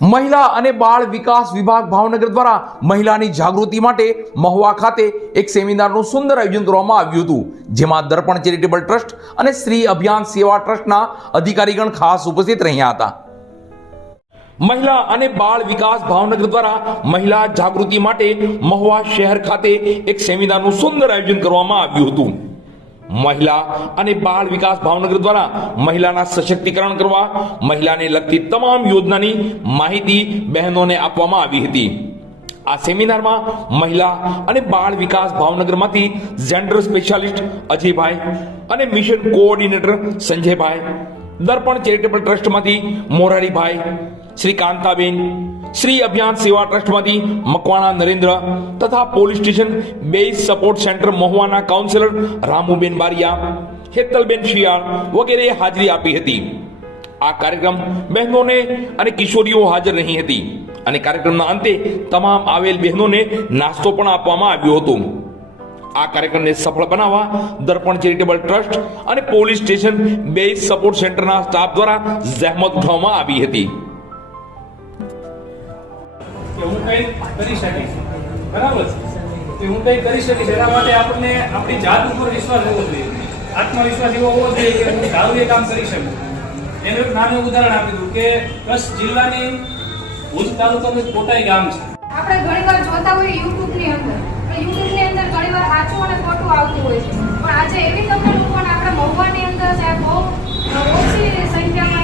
મહિલા અને બાળ વિકાસ વિભાગ ભાવનગર દ્વારા મહિલાની જાગૃતિ માટે મહુવા ખાતે એક સેમિનારનું સુંદર આયોજન કરવામાં આવ્યું હતું, જેમાં દર્પણ ચેરિટેબલ ટ્રસ્ટ અને શ્રી અભિયાન સેવા ટ્રસ્ટના અધિકારીગણ ખાસ ઉપસ્થિત રહ્યા હતા. મહિલા અને બાળ વિકાસ ભાવનગર દ્વારા મહિલા જાગૃતિ માટે મહુવા શહેર ખાતે એક સેમિનારનું સુંદર આયોજન કરવામાં આવ્યું હતું. મહિલા અને બાળ વિકાસ ભાવનગર દ્વારા મહિલાના સશક્તિકરણ કરવા મહિલાને લગતી તમામ યોજનાની માહિતી બહેનોને આપવામાં આવી હતી. આ સેમિનારમાં મહિલા અને બાળ વિકાસ ભાવનગરમાંથી જેન્ડર સ્પેશિયાલિસ્ટ અજયભાઈ અને mission coordinator Sanjaybhai, Darpan charitable ટ્રસ્ટમાંથી મોરારીભાઈ, શ્રી કાંતાબેન, શ્રી અભિયાન સેવા ટ્રસ્ટમાંથી મકવાણા નરેન્દ્ર તથા police station base support centre મહુવાના કાઉન્સિલર રામુબેન બારિયા, હેતલબેન શિયાળ વગેરે હાજરી આપી હતી. આ કાર્યક્રમ બહેનોને અને કિશોરીઓ હાજર રહી હતી અને કાર્યક્રમના અંતે તમામ આવેલ બહેનોને નાસ્તો પણ આપવામાં આવ્યો હતો. આ કાર્યક્રમને સફળ બનાવવા દર્પણ ચેરિટેબલ ટ્રસ્ટ અને પોલીસ સ્ટેશન બેઝ સપોર્ટ સેન્ટરના સ્ટાફ દ્વારા જહેમત ઉઠાવવામાં આવી હતી. હું કંઈક કરી શકીશ, બરાબર છે? હું કંઈક કરી શકીશ, એના માટે આપણને આપણી જાત ઉપર વિશ્વાસ હોવો જોઈએ, આત્મવિશ્વાસ એવો હોવો જોઈએ કે હું સારું એ કામ કરી શકું. એનું એક નાનું ઉદાહરણ આપી દઉં કે કચ્છ જિલ્લાની ભુજ તાલુકાનું એક કોટાઈ ગામ છે. આપણે ઘણીવાર જોતા હોઈએ યુટ્યુબની અંદર ઘણીવાર સાચું અને ખોટું આવતું હોય છે, પણ આજે એવી તમને લોકોને આપણે મહુવાની અંદર બહુ ઓછી સંખ્યામાં